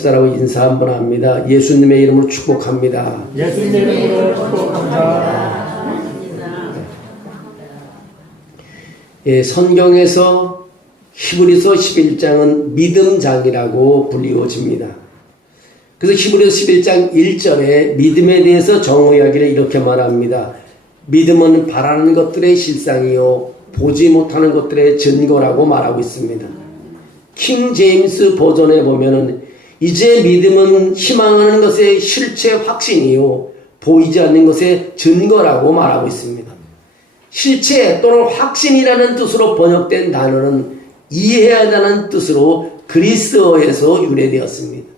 목사라고 인사 한번 합니다. 예수님의 이름으로 축복합니다. 예수님의 이름으로 축복합니다. 예, 성경에서 히브리서 11장은 믿음장이라고 불리워집니다. 그래서 히브리서 11장 1절에 믿음에 대해서 정의하기를 이렇게 말합니다. 믿음은 바라는 것들의 실상이요 보지 못하는 것들의 증거라고 말하고 있습니다. 킹 제임스 버전에 보면은 이제 믿음은 희망하는 것의 실체 확신이요 보이지 않는 것의 증거라고 말하고 있습니다. 실체 또는 확신이라는 뜻으로 번역된 단어는 이해하다는 뜻으로 그리스어에서 유래되었습니다.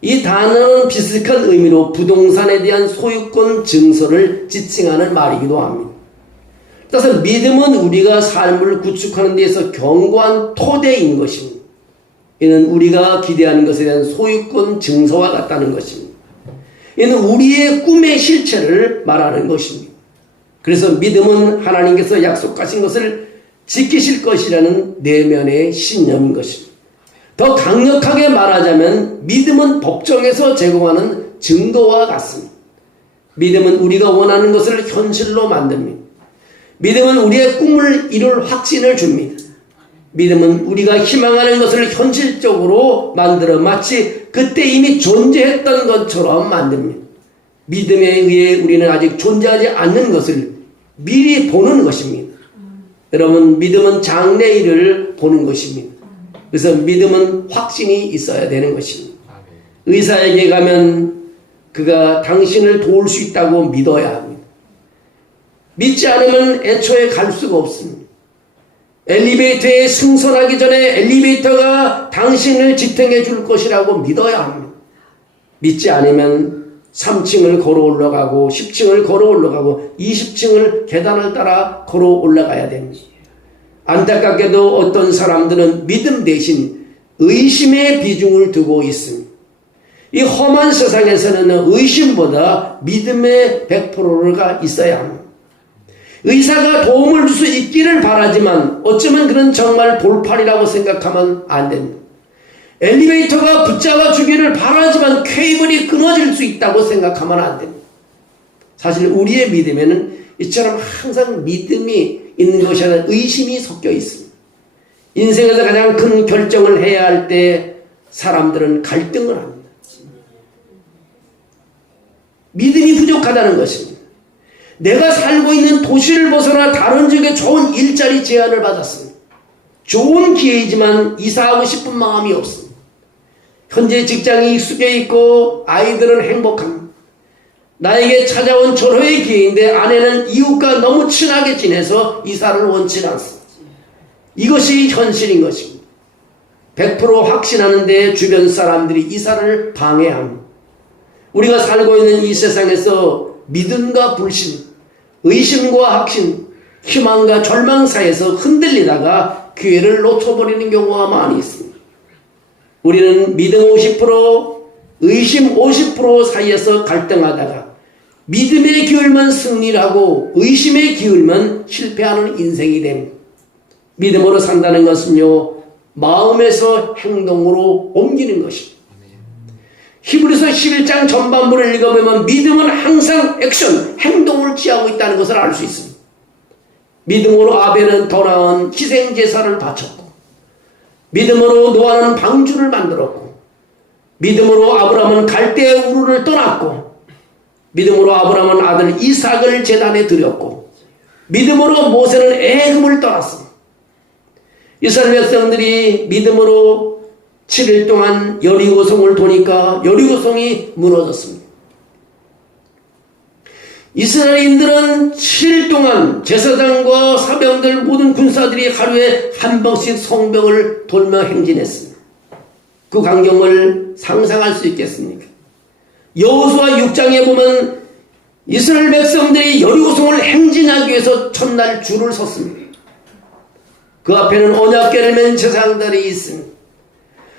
이 단어는 비슷한 의미로 부동산에 대한 소유권 증서를 지칭하는 말이기도 합니다. 따라서 믿음은 우리가 삶을 구축하는 데에서 견고한 토대인 것입니다. 이는 우리가 기대하는 것에 대한 소유권 증서와 같다는 것입니다. 이는 우리의 꿈의 실체를 말하는 것입니다. 그래서 믿음은 하나님께서 약속하신 것을 지키실 것이라는 내면의 신념인 것입니다. 더 강력하게 말하자면 믿음은 법정에서 제공하는 증거와 같습니다. 믿음은 우리가 원하는 것을 현실로 만듭니다. 믿음은 우리의 꿈을 이룰 확신을 줍니다. 믿음은 우리가 희망하는 것을 현실적으로 만들어 마치 그때 이미 존재했던 것처럼 만듭니다. 믿음에 의해 우리는 아직 존재하지 않는 것을 미리 보는 것입니다. 여러분, 믿음은 장래일을 보는 것입니다. 그래서 믿음은 확신이 있어야 되는 것입니다. 의사에게 가면 그가 당신을 도울 수 있다고 믿어야 합니다. 믿지 않으면 애초에 갈 수가 없습니다. 엘리베이터에 승선하기 전에 엘리베이터가 당신을 지탱해 줄 것이라고 믿어야 합니다. 믿지 않으면 3층을 걸어 올라가고 10층을 걸어 올라가고 20층을 계단을 따라 걸어 올라가야 됩니다. 안타깝게도 어떤 사람들은 믿음 대신 의심의 비중을 두고 있습니다. 이 험한 세상에서는 의심보다 믿음의 100%가 있어야 합니다. 의사가 도움을 줄 수 있기를 바라지만 어쩌면 그는 정말 돌팔이라고 생각하면 안 됩니다. 엘리베이터가 붙잡아 주기를 바라지만 케이블이 끊어질 수 있다고 생각하면 안 됩니다. 사실 우리의 믿음에는 이처럼 항상 믿음이 있는 것이 아니라 의심이 섞여 있습니다. 인생에서 가장 큰 결정을 해야 할 때 사람들은 갈등을 합니다. 믿음이 부족하다는 것입니다. 내가 살고 있는 도시를 벗어나 다른 지역에 좋은 일자리 제안을 받았습니다. 좋은 기회이지만 이사하고 싶은 마음이 없습니다. 현재 직장이 익숙해 있고 아이들은 행복합니다. 나에게 찾아온 절호의 기회인데 아내는 이웃과 너무 친하게 지내서 이사를 원치 않습니다. 이것이 현실인 것입니다. 100% 확신하는데 주변 사람들이 이사를 방해합니다. 우리가 살고 있는 이 세상에서 믿음과 불신, 의심과 확신, 희망과 절망 사이에서 흔들리다가 기회를 놓쳐버리는 경우가 많이 있습니다. 우리는 믿음 50%, 의심 50% 사이에서 갈등하다가 믿음에 기울면 승리를 하고 의심에 기울면 실패하는 인생이 됩니다. 믿음으로 산다는 것은요, 마음에서 행동으로 옮기는 것입니다. 히브리서 11장 전반부를 읽어보면 믿음은 항상 액션, 행동을 취하고 있다는 것을 알 수 있습니다. 믿음으로 아벨은 더 나은 희생제사를 바쳤고, 믿음으로 노아는 방주를 만들었고, 믿음으로 아브라함은 갈대의 우르를 떠났고, 믿음으로 아브라함은 아들 이삭을 제단에 드렸고, 믿음으로 모세는 애굽을 떠났습니다. 이스라엘 백성들이 믿음으로 7일 동안 여리고성을 도니까 여리고성이 무너졌습니다. 이스라엘인들은 7일 동안 제사장과 사병들 모든 군사들이 하루에 한 번씩 성벽을 돌며 행진했습니다. 그 광경을 상상할 수 있겠습니까? 여호수아 6장에 보면 이스라엘 백성들이 여리고성을 행진하기 위해서 첫날 줄을 섰습니다. 그 앞에는 언약궤를 맨 제사장들이 있습니다.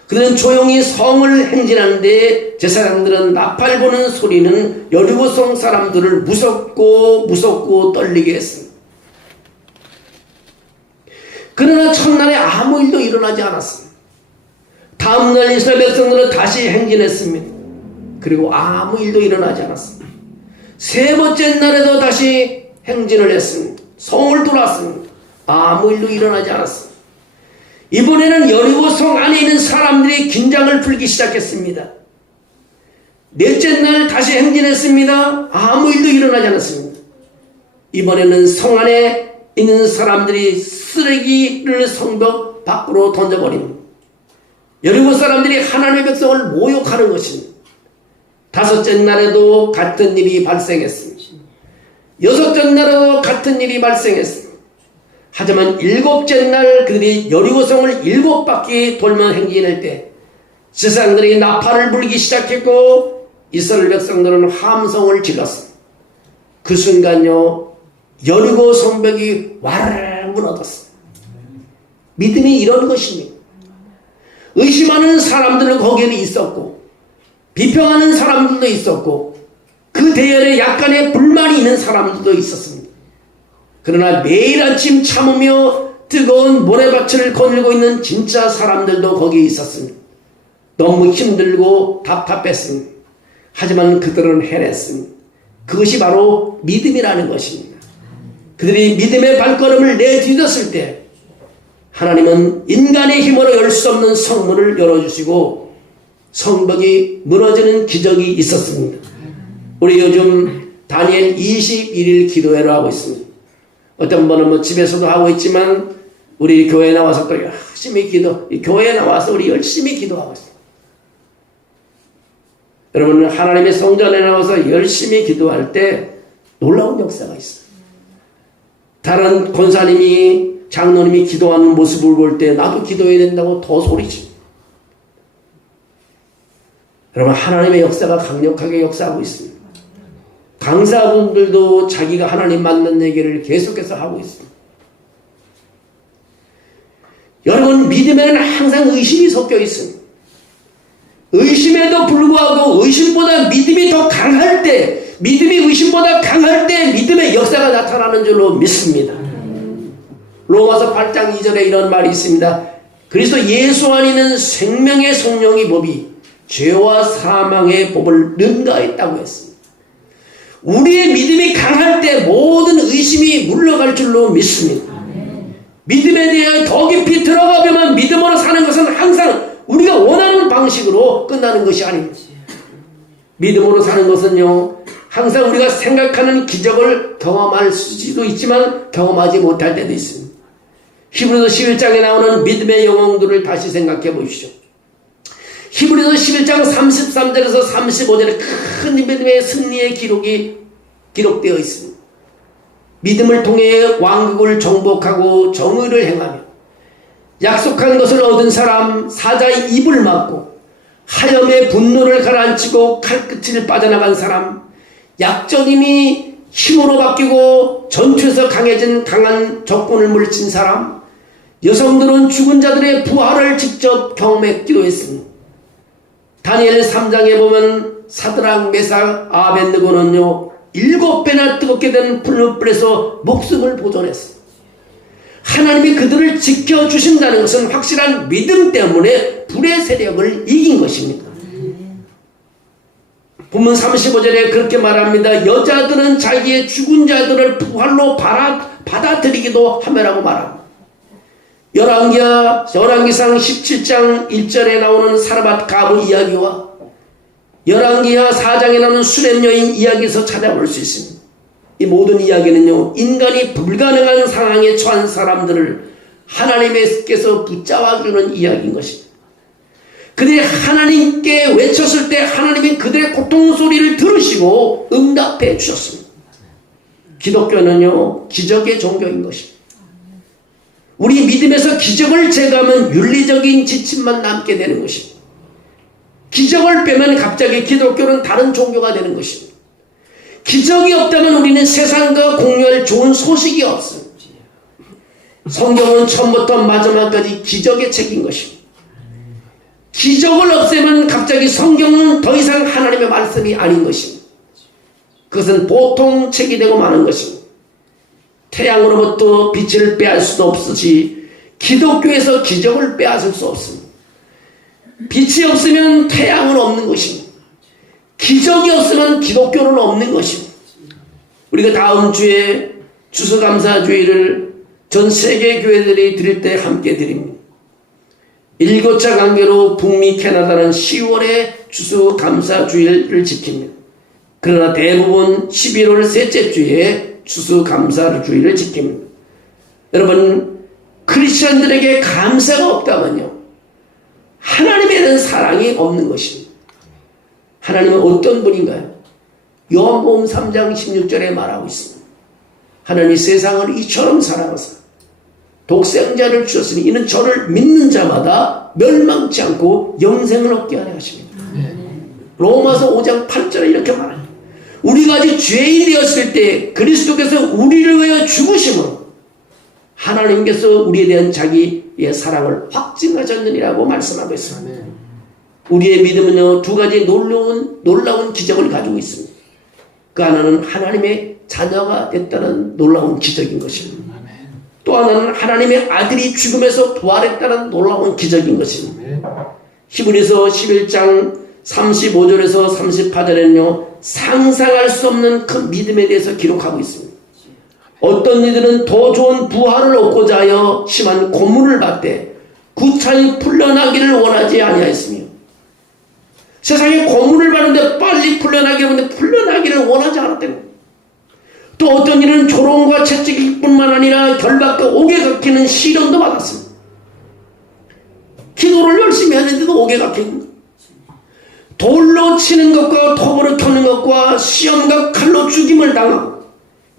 그들은 조용히 성을 행진하는데 제사장들은 나팔 부는 소리는 여리고성 사람들을 무섭고 떨리게 했습니다. 그러나 첫날에 아무 일도 일어나지 않았습니다. 다음날 이스라엘 백성들은 다시 행진했습니다. 그리고 아무 일도 일어나지 않았습니다. 세 번째 날에도 다시 행진을 했습니다. 성을 돌았습니다. 아무 일도 일어나지 않았습니다. 이번에는 여리고 성 안에 있는 사람들이 긴장을 풀기 시작했습니다. 넷째 날 다시 행진했습니다. 아무 일도 일어나지 않았습니다. 이번에는 성 안에 있는 사람들이 쓰레기를 성벽 밖으로 던져버립니다. 여리고 사람들이 하나님의 백성을 모욕하는 것입니다. 다섯째 날에도 같은 일이 발생했습니다. 여섯째 날에도 같은 일이 발생했습니다. 하지만 일곱째 날 그들이 여리고성을 7바퀴 돌며 행진할 때 세상들이 나팔을 불기 시작했고 이스라엘 백성들은 함성을 질렀습니다. 그 순간요 여리고 성벽이 와르르 무너졌습니다. 믿음이 이런 것입니다. 의심하는 사람들은 거기에는 있었고 비평하는 사람들도 있었고 그 대열에 약간의 불만이 있는 사람들도 있었습니다. 그러나 매일 아침 참으며 뜨거운 모래밭을 거닐고 있는 진짜 사람들도 거기에 있었습니다. 너무 힘들고 답답했습니다. 하지만 그들은 해냈습니다. 그것이 바로 믿음이라는 것입니다. 그들이 믿음의 발걸음을 내딛었을 때 하나님은 인간의 힘으로 열 수 없는 성문을 열어주시고 성벽이 무너지는 기적이 있었습니다. 우리 요즘 다니엘 21일 기도회를 하고 있습니다. 어떤 분은 뭐 집에서도 하고 있지만 우리 교회에 나와서 또 열심히 교회에 나와서 우리 열심히 기도하고 있습니다. 여러분 하나님의 성전에 나와서 열심히 기도할 때 놀라운 역사가 있어요. 다른 권사님이 장로님이 기도하는 모습을 볼 때 나도 기도해야 된다고 더 소리치. 여러분 하나님의 역사가 강력하게 역사하고 있습니다. 강사분들도 자기가 하나님 만난 얘기를 계속해서 하고 있습니다. 여러분 믿음에는 항상 의심이 섞여 있습니다. 의심에도 불구하고 의심보다 믿음이 더 강할 때 믿음이 의심보다 강할 때 믿음의 역사가 나타나는 줄로 믿습니다. 로마서 8장 2절에 이런 말이 있습니다. 그리스도 예수 안에 있는 생명의 성령의 법이 죄와 사망의 법을 능가했다고 했습니다. 우리의 믿음이 강할 때 모든 의심이 물러갈 줄로 믿습니다. 믿음에 대해 더 깊이 들어가면 믿음으로 사는 것은 항상 우리가 원하는 방식으로 끝나는 것이 아닙니다. 믿음으로 사는 것은요 항상 우리가 생각하는 기적을 경험할 수도 있지만 경험하지 못할 때도 있습니다. 히브리서 11장에 나오는 믿음의 영웅들을 다시 생각해 보십시오. 히브리서 11장 33절에서 35절에 큰 믿음의 승리의 기록이 기록되어 있습니다. 믿음을 통해 왕국을 정복하고 정의를 행하며 약속한 것을 얻은 사람 사자의 입을 막고 하염의 분노를 가라앉히고 칼끝을 빠져나간 사람 약점이 힘으로 바뀌고 전투에서 강해진 강한 적군을 물리친 사람 여성들은 죽은 자들의 부활을 직접 경험했기도 했습니다. 다니엘 3장에 보면 사드락 메삭 아벳느고는요 7배나 뜨겁게 된 불불에서 목숨을 보존했습니다. 하나님이 그들을 지켜주신다는 것은 확실한 믿음 때문에 불의 세력을 이긴 것입니다. 본문 35절에 그렇게 말합니다. 여자들은 자기의 죽은 자들을 부활로 받아들이기도 하며라고 말합니다. 열왕기상 17장 1절에 나오는 사르밧 가브 이야기와 열왕기하 4장에 나오는 수렘 여인 이야기에서 찾아볼 수 있습니다. 이 모든 이야기는요 인간이 불가능한 상황에 처한 사람들을 하나님께서 붙잡아주는 이야기인 것입니다. 그들이 하나님께 외쳤을 때 하나님이 그들의 고통 소리를 들으시고 응답해 주셨습니다. 기독교는요 기적의 종교인 것입니다. 우리 믿음에서 기적을 제거하면 윤리적인 지침만 남게 되는 것입니다. 기적을 빼면 갑자기 기독교는 다른 종교가 되는 것입니다. 기적이 없다면 우리는 세상과 공유할 좋은 소식이 없습니다. 성경은 처음부터 마지막까지 기적의 책인 것입니다. 기적을 없애면 갑자기 성경은 더 이상 하나님의 말씀이 아닌 것입니다. 그것은 보통 책이 되고 마는 것입니다. 태양으로부터 빛을 빼앗을 수도 없으시 기독교에서 기적을 빼앗을 수 없습니다. 빛이 없으면 태양은 없는 것입니다. 기적이 없으면 기독교는 없는 것입니다. 우리가 다음 주에 추수감사주의를 전 세계 교회들이 드릴 때 함께 드립니다. 일교차 관계로 북미 캐나다는 10월에 추수감사주의를 지킵니다. 그러나 대부분 11월 셋째 주에 추수감사주의를 지킵니다. 여러분, 크리스천들에게 감사가 없다면요, 하나님에 대한 사랑이 없는 것입니다. 하나님은 어떤 분인가요? 요한복음 3장 16절에 말하고 있습니다. 하나님이 세상을 이처럼 사랑하사 독생자를 주셨으니 이는 저를 믿는 자마다 멸망치 않고 영생을 얻게 하려 하십니다. 로마서 5장 8절에 이렇게 말합니다. 우리가 아직 죄인이 되었을 때 그리스도께서 우리를 위하여 죽으심으로 하나님께서 우리에 대한 자기의 사랑을 확증하셨느니라고 말씀하고 있습니다. 우리의 믿음은요, 두 가지 놀라운 기적을 가지고 있습니다. 그 하나는 하나님의 자녀가 됐다는 놀라운 기적인 것입니다. 또 하나는 하나님의 아들이 죽음에서 부활했다는 놀라운 기적인 것입니다. 히브리서 11장 35절에서 38절에는요, 상상할 수 없는 그 믿음에 대해서 기록하고 있습니다. 어떤 이들은 더 좋은 부활을 얻고자 하여 심한 고문을 받되 구차히 풀려나기를 원하지 아니하였으며, 세상에 고문을 받는데 빨리 풀려나기를 원하지 않았다는 거예요. 또 어떤 이는 조롱과 채찍일 뿐만 아니라 결박과 옥에 갇히는 시련도 받았습니다. 기도를 열심히 하는데도 옥에 갇히는 거예요. 돌로 치는 것과 톱으로 켜는 것과 시험과 칼로 죽임을 당하고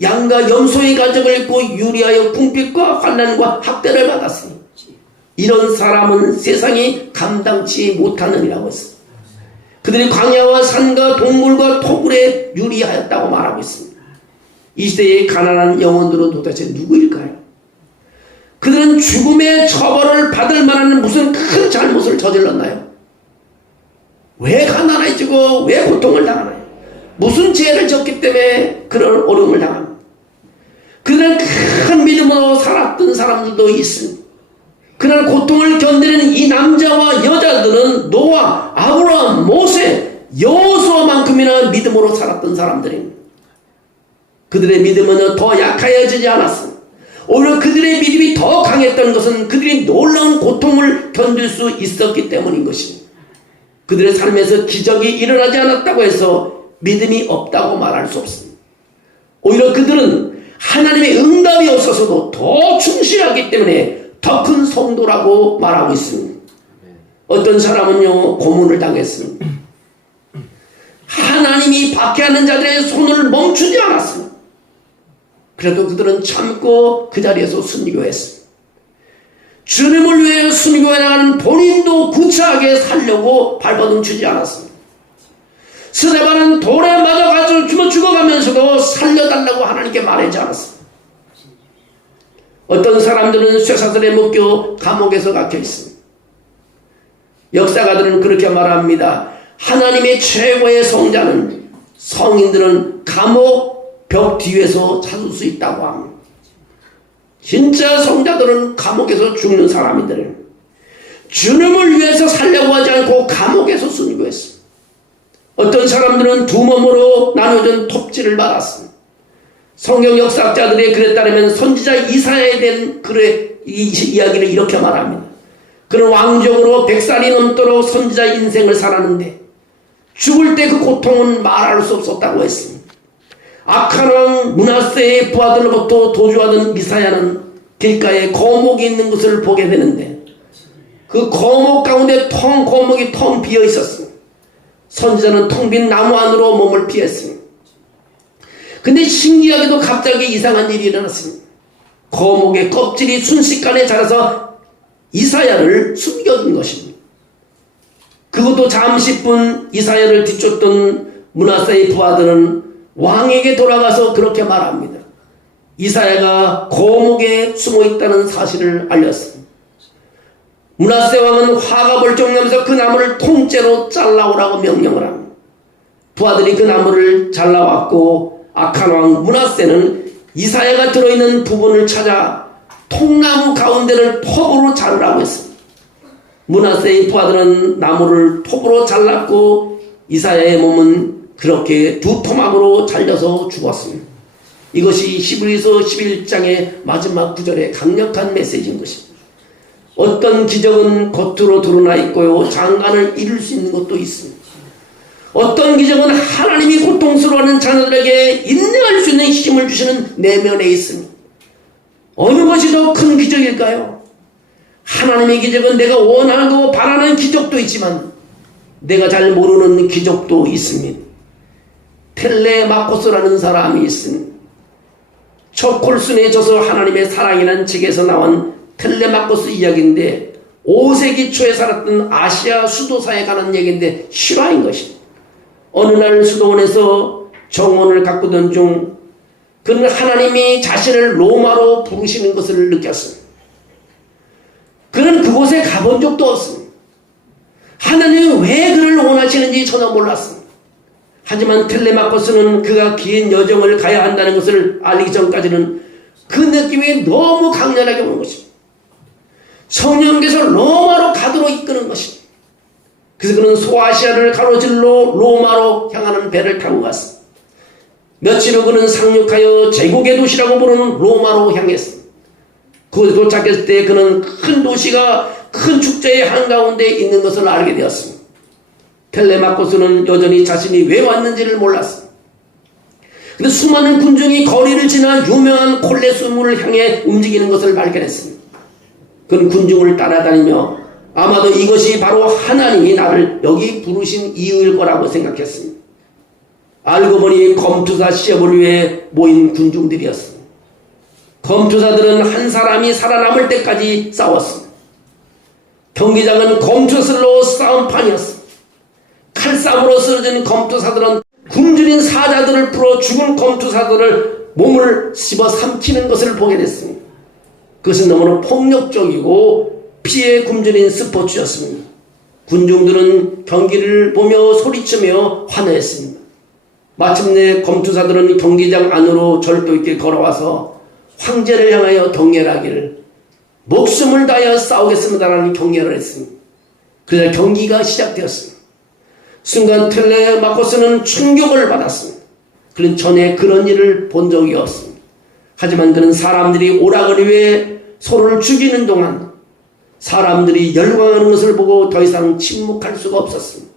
양과 염소의 가죽을 입고 유리하여 궁핍과 환난과 학대를 받았으니 이런 사람은 세상이 감당치 못하느니라고 했습니다. 그들이 광야와 산과 동물과 토굴에 유리하였다고 말하고 있습니다. 이 시대의 가난한 영혼들은 도대체 누구일까요? 그들은 죽음의 처벌을 받을 만한 무슨 큰 잘못을 저질렀나요? 왜 가난해지고 왜 고통을 당하나요? 무슨 죄를 졌기 때문에 그런 어려움을 당합니다. 그들은 큰 믿음으로 살았던 사람들도 있습니다. 그런 고통을 견디는 이 남자와 여자들은 노아, 아브라함, 모세, 여호수아만큼이나 믿음으로 살았던 사람들입니다. 그들의 믿음은 더 약해지지 않았습니다. 오히려 그들의 믿음이 더 강했던 것은 그들이 놀라운 고통을 견딜 수 있었기 때문인 것입니다. 그들의 삶에서 기적이 일어나지 않았다고 해서 믿음이 없다고 말할 수 없습니다. 오히려 그들은 하나님의 응답이 없어서도 더 충실하기 때문에 더 큰 성도라고 말하고 있습니다. 어떤 사람은요, 고문을 당했습니다. 하나님이 박해하는 자들의 손을 멈추지 않았습니다. 그래도 그들은 참고 그 자리에서 순교했습니다. 주님을 위해 순교해 나가는 본인도 구차하게 살려고 발버둥 치지 않았습니다. 스데반은 돌에 맞아가지고 죽어가면서도 살려달라고 하나님께 말하지 않았습니다. 어떤 사람들은 쇠사슬에 묶여 감옥에서 갇혀 있습니다. 역사가들은 그렇게 말합니다. 하나님의 최고의 성자는 성인들은 감옥 벽 뒤에서 찾을 수 있다고 합니다. 진짜 성자들은 감옥에서 죽는 사람이들, 주님을 위해서 살려고 하지 않고 감옥에서 순교했습니다. 어떤 사람들은 두 몸으로 나눠진 톱질을 받았습니다. 성경 역사학자들의 글에 따르면 선지자 이사야에 대한 글의 이야기를 이렇게 말합니다. 그는 왕족으로 100살이 넘도록 선지자 인생을 살았는데 죽을 때 그 고통은 말할 수 없었다고 했습니다. 악한 왕 므낫세의 부하들로부터 도주하던 이사야는 길가에 거목이 있는 것을 보게 되는데 그 거목 가운데 거목이 텅 비어 있었습니다. 선지자는 텅 빈 나무 안으로 몸을 피했습니다. 근데 신기하게도 갑자기 이상한 일이 일어났습니다. 거목의 껍질이 순식간에 자라서 이사야를 숨겨둔 것입니다. 그것도 잠시뿐 이사야를 뒤쫓던 므낫세의 부하들은 왕에게 돌아가서 그렇게 말합니다. 이사야가 거목에 숨어있다는 사실을 알렸습니다. 므낫세 왕은 화가 벌쩍 나면서 그 나무를 통째로 잘라오라고 명령을 합니다. 부하들이 그 나무를 잘라왔고 악한 왕 므낫세는 이사야가 들어있는 부분을 찾아 통나무 가운데를 톱으로 자르라고 했습니다. 므낫세의 부하들은 나무를 톱으로 잘랐고 이사야의 몸은 그렇게 두 토막으로 잘려서 죽었습니다. 이것이 히브리서 11장의 마지막 구절의 강력한 메시지인 것입니다. 어떤 기적은 겉으로 드러나 있고요, 장관을 이룰 수 있는 것도 있습니다. 어떤 기적은 하나님이 고통스러워하는 자녀들에게 인내할 수 있는 힘을 주시는 내면에 있습니다. 어느 것이 더 큰 기적일까요? 하나님의 기적은 내가 원하고 바라는 기적도 있지만 내가 잘 모르는 기적도 있습니다. 텔레마코스라는 사람이 있습니다. 초콜순에 져서 하나님의 사랑이라는 책에서 나온 텔레마코스 이야기인데 5세기 초에 살았던 아시아 수도사에 관한 얘기인데 실화인 것입니다. 어느 날 수도원에서 정원을 가꾸던 중 그는 하나님이 자신을 로마로 부르시는 것을 느꼈습니다. 그는 그곳에 가본 적도 없습니다. 하나님이 왜 그를 원하시는지 전혀 몰랐습니다. 하지만 텔레마코스는 그가 긴 여정을 가야 한다는 것을 알기 전까지는 그 느낌이 너무 강렬하게 오는 것입니다. 성령께서 로마로 가도록 이끄는 것입니다. 그래서 그는 소아시아를 가로질러 로마로 향하는 배를 타고 갔습니다. 며칠 후 그는 상륙하여 제국의 도시라고 부르는 로마로 향했습니다. 그곳에 도착했을 때 그는 큰 도시가 큰 축제의 한가운데 있는 것을 알게 되었습니다. 텔레마코스는 여전히 자신이 왜 왔는지를 몰랐습니다. 그런데 수많은 군중이 거리를 지나 유명한 콜레스움을 향해 움직이는 것을 발견했습니다. 그는 군중을 따라다니며 아마도 이것이 바로 하나님이 나를 여기 부르신 이유일 거라고 생각했습니다. 알고 보니 검투사 시험을 위해 모인 군중들이었습니다. 검투사들은 한 사람이 살아남을 때까지 싸웠습니다. 경기장은 검투슬로 싸움판이었습니다. 칼싸움으로 쓰러진 검투사들은 굶주린 사자들을 풀어 죽은 검투사들을 몸을 씹어 삼키는 것을 보게 됐습니다. 그것은 너무나 폭력적이고 피에 굶주린 스포츠였습니다. 군중들은 경기를 보며 소리치며 환호했습니다. 마침내 검투사들은 경기장 안으로 절도 있게 걸어와서 황제를 향하여 경례하기를 목숨을 다하여 싸우겠습니다라는 경례를 했습니다. 그래서 경기가 시작되었습니다. 순간 텔레마코스는 충격을 받았습니다. 그는 전에 그런 일을 본 적이 없습니다. 하지만 그는 사람들이 오락을 위해 서로를 죽이는 동안 사람들이 열광하는 것을 보고 더 이상 침묵할 수가 없었습니다.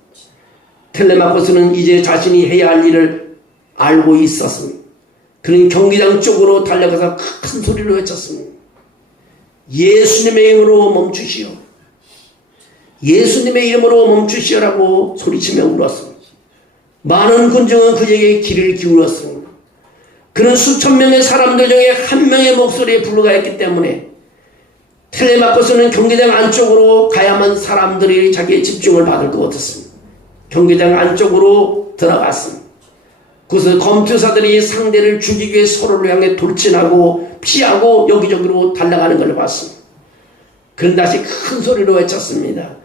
텔레마코스는 이제 자신이 해야 할 일을 알고 있었습니다. 그는 경기장 쪽으로 달려가서 큰 소리로 외쳤습니다. 예수님의 이름으로 멈추시오. 예수님의 이름으로 멈추시오라고 소리치며 울었습니다. 많은 군중은 그에게 귀를 기울였습니다. 그는 수천 명의 사람들 중에 한 명의 목소리에 불러가했기 때문에 텔레마코스는 경기장 안쪽으로 가야만 사람들이 자기의 집중을 받을 것 같았습니다. 경기장 안쪽으로 들어갔습니다. 그래서 검투사들이 상대를 죽이기 위해 서로를 향해 돌진하고 피하고 여기저기로 달려가는 걸 봤습니다. 그는 다시 큰 소리로 외쳤습니다.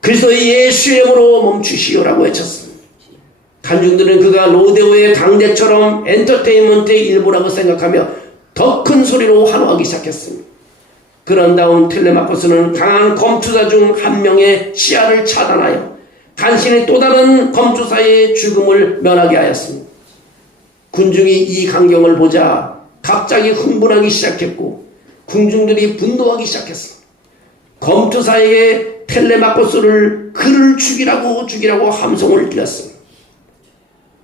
그리스도의 예수의 이름으로 멈추시오라고 외쳤습니다. 관중들은 그가 로데오의 강대처럼 엔터테인먼트의 일부라고 생각하며 더 큰 소리로 환호하기 시작했습니다. 그런 다음 텔레마코스는 강한 검투사 중 한 명의 시야를 차단하여 간신히 또 다른 검투사의 죽음을 면하게 하였습니다. 군중이 이 광경을 보자 갑자기 흥분하기 시작했고 군중들이 분노하기 시작했습니다. 검투사에게 텔레마코스를 그를 죽이라고 함성을 들렸습니다.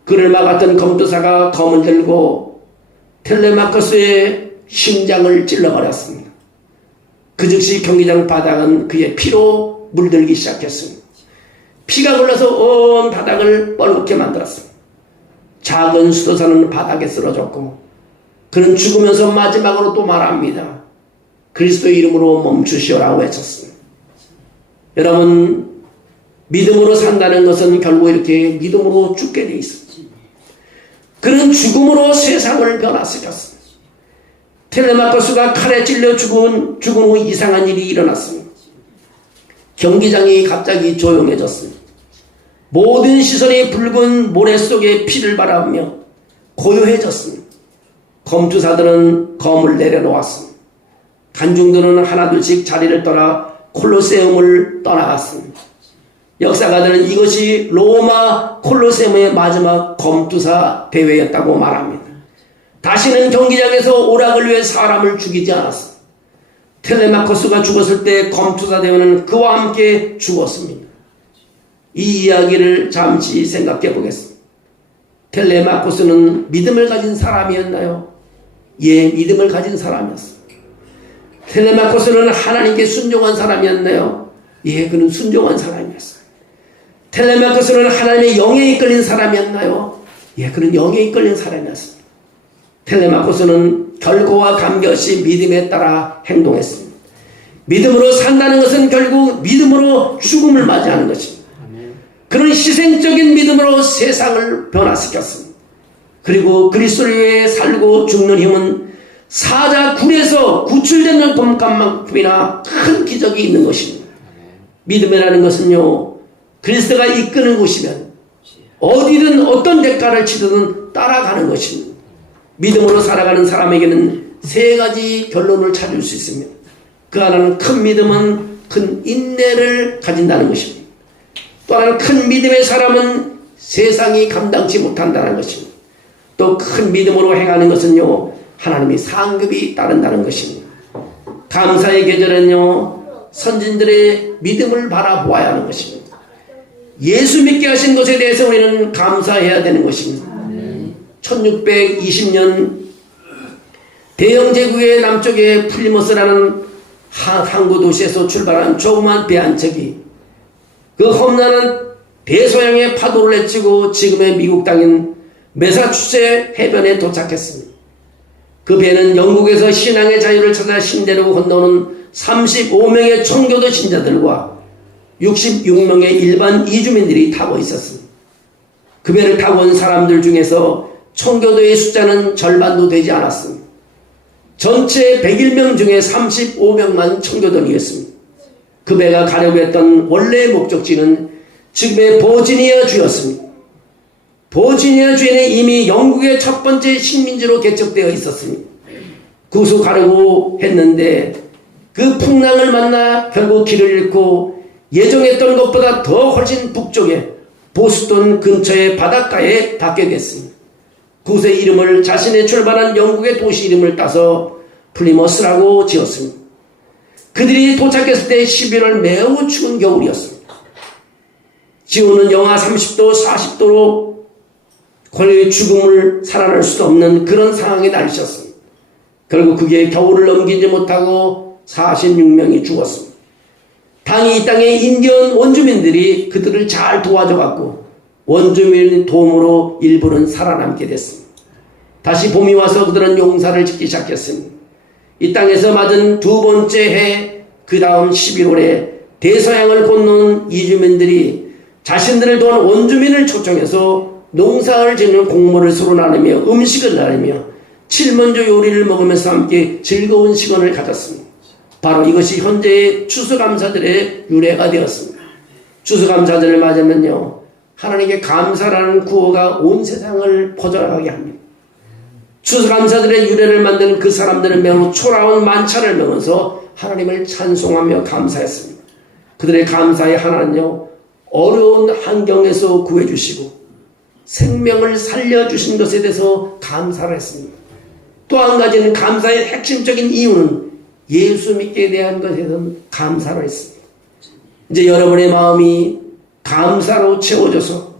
그를 막았던 검투사가 검을 들고 텔레마코스의 심장을 찔러버렸습니다. 그 즉시 경기장 바닥은 그의 피로 물들기 시작했습니다. 피가 흘러서 온 바닥을 뻘겋게 만들었습니다. 작은 수도사는 바닥에 쓰러졌고 그는 죽으면서 마지막으로 또 말합니다. 그리스도의 이름으로 멈추시오라고 외쳤습니다. 여러분, 믿음으로 산다는 것은 결국 이렇게 믿음으로 죽게 돼 있습니다. 그는 죽음으로 세상을 변화시켰습니다. 텔레마코스가 칼에 찔려 죽은 후 이상한 일이 일어났습니다. 경기장이 갑자기 조용해졌습니다. 모든 시선이 붉은 모래 속에 피를 바라보며 고요해졌습니다. 검투사들은 검을 내려놓았습니다. 관중들은 하나둘씩 자리를 떠나 콜로세움을 떠나갔습니다. 역사가들은 이것이 로마 콜로세움의 마지막 검투사 대회였다고 말합니다. 다시는 경기장에서 오락을 위해 사람을 죽이지 않았습니다. 텔레마코스가 죽었을 때 검투사 대회는 그와 함께 죽었습니다. 이 이야기를 잠시 생각해 보겠습니다. 텔레마코스는 믿음을 가진 사람이었나요? 예, 믿음을 가진 사람이었습니다. 텔레마코스는 하나님께 순종한 사람이었나요? 예, 그는 순종한 사람이었어요. 텔레마코스는 하나님의 영에 이끌린 사람이었나요? 예, 그는 영에 이끌린 사람이었습니다. 텔레마코스는 결과와 관계없이 믿음에 따라 행동했습니다. 믿음으로 산다는 것은 결국 믿음으로 죽음을 맞이하는 것입니다. 그런 희생적인 믿음으로 세상을 변화시켰습니다. 그리고 그리스도를 위해 살고 죽는 힘은 사자 굴에서 구출되는 봄감만큼이나 큰 기적이 있는 것입니다. 믿음이라는 것은요, 그리스도가 이끄는 곳이면 어디든 어떤 대가를 치르든 따라가는 것입니다. 믿음으로 살아가는 사람에게는 세 가지 결론을 찾을 수 있습니다. 그 하나는 큰 믿음은 큰 인내를 가진다는 것입니다. 또 하나는 큰 믿음의 사람은 세상이 감당치 못한다는 것입니다. 또 큰 믿음으로 행하는 것은요, 하나님의 상급이 따른다는 것입니다. 감사의 계절은요, 선진들의 믿음을 바라보아야 하는 것입니다. 예수 믿게 하신 것에 대해서 우리는 감사해야 되는 것입니다. 1620년 대영 제국의 남쪽에 플리머스라는 항구 도시에서 출발한 조그만 배 한 척이 그 험난한 대서양의 파도를 헤치고 지금의 미국 땅인 매사추세 해변에 도착했습니다. 그 배는 영국에서 신앙의 자유를 찾아 신대륙을 건너오는 35명의 청교도 신자들과 66명의 일반 이주민들이 타고 있었습니다. 그 배를 타고 온 사람들 중에서 청교도의 숫자는 절반도 되지 않았습니다. 전체 101명 중에 35명만 청교도인이었습니다. 그 배가 가려고 했던 원래의 목적지는 지금의 버지니아 주였습니다. 버지니아 주에는 이미 영국의 첫 번째 식민지로 개척되어 있었습니다. 그곳으로 가려고 했는데 그 풍랑을 만나 결국 길을 잃고 예정했던 것보다 더 훨씬 북쪽에 보스턴 근처의 바닷가에 닿게 됐습니다. 그곳의 이름을 자신의 출발한 영국의 도시 이름을 따서 플리머스라고 지었습니다. 그들이 도착했을 때 11월 매우 추운 겨울이었습니다. 기온은 영하 30도, 40도로 거의 죽음을 살아날 수도 없는 그런 상황의 날씨였습니다. 결국 그게 겨울을 넘기지 못하고 46명이 죽었습니다. 당이 이 땅의 인디언 원주민들이 그들을 잘 도와줘갖고 원주민 도움으로 일부는 살아남게 됐습니다. 다시 봄이 와서 그들은 용사를 짓기 시작했습니다. 이 땅에서 맞은 두 번째 해, 그 다음 11월에 대서양을 건너온 이주민들이 자신들을 도한 원주민을 초청해서 농사를 짓는 곡물을 서로 나누며 음식을 나누며 칠먼조 요리를 먹으면서 함께 즐거운 시간을 가졌습니다. 바로 이것이 현재의 추수감사절의 유래가 되었습니다. 추수감사절을 맞으면요, 하나님께 감사라는 구호가 온 세상을 퍼져나가게 합니다. 추수감사절의 유래를 만든 그 사람들은 매우 초라한 만찬을 먹으면서 하나님을 찬송하며 감사했습니다. 그들의 감사의 하나는요, 어려운 환경에서 구해주시고 생명을 살려주신 것에 대해서 감사를 했습니다. 또 한 가지는 감사의 핵심적인 이유는 예수 믿게 대한 것에 대한 감사를 했습니다. 이제 여러분의 마음이 감사로 채워져서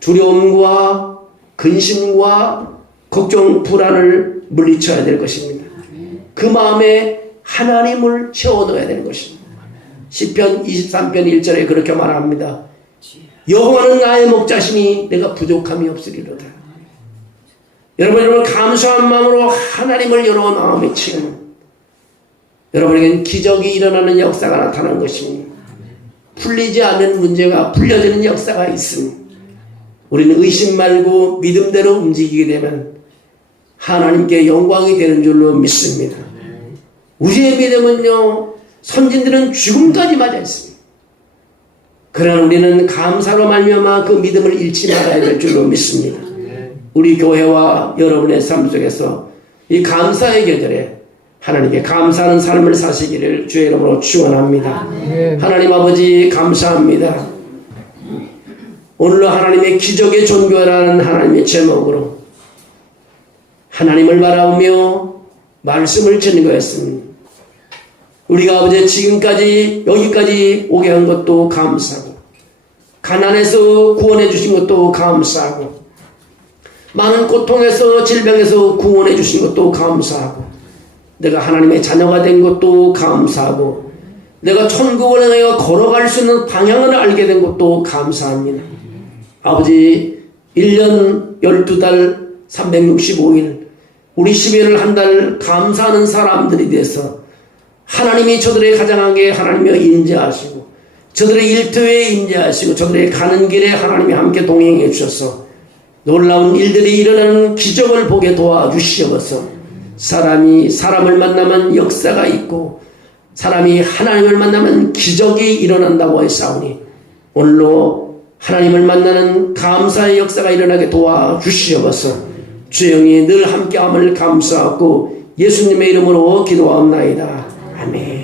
두려움과 근심과 걱정, 불안을 물리쳐야 될 것입니다. 그 마음에 하나님을 채워 넣어야 되는 것입니다. 시편 23편 1절에 그렇게 말합니다. 여호와는 나의 목자시니 내가 부족함이 없으리로다. 여러분 감사한 마음으로 하나님을 여러 마음에 치는 여러분에게는 기적이 일어나는 역사가 나타나는 것입니다. 풀리지 않는 문제가 풀려지는 역사가 있습니다. 우리는 의심 말고 믿음대로 움직이게 되면 하나님께 영광이 되는 줄로 믿습니다. 우리의 믿음은요, 선진들은 죽음까지 맞아 있습니다. 그러나 우리는 감사로 말미암아 그 믿음을 잃지 말아야 될 줄로 믿습니다. 우리 교회와 여러분의 삶 속에서 이 감사의 계절에 하나님께 감사하는 삶을 사시기를 주의 이름으로 축원합니다. 아멘. 하나님 아버지 감사합니다. 오늘로 하나님의 기적의 존귀라는 하나님의 제목으로 하나님을 바라보며 말씀을 전거했습니다. 우리가 아버지 지금까지 여기까지 오게 한 것도 감사하고 가난에서 구원해 주신 것도 감사하고 많은 고통에서 질병에서 구원해 주신 것도 감사하고 내가 하나님의 자녀가 된 것도 감사하고 내가 천국을 내가 걸어갈 수 있는 방향을 알게 된 것도 감사합니다. 아버지 1년 12달 365일 우리 12일을 한 달 감사하는 사람들이 돼서 하나님이 저들의 가장하게 하나님이 인자하시고 저들의 일터에 인자하시고 저들의 가는 길에 하나님이 함께 동행해 주셔서 놀라운 일들이 일어나는 기적을 보게 도와주시옵소서. 사람이 사람을 만나면 역사가 있고 사람이 하나님을 만나면 기적이 일어난다고 했사오니 오늘로 하나님을 만나는 감사의 역사가 일어나게 도와주시옵소서. 주영이 늘 함께함을 감사하고 예수님의 이름으로 기도하옵나이다. 아멘.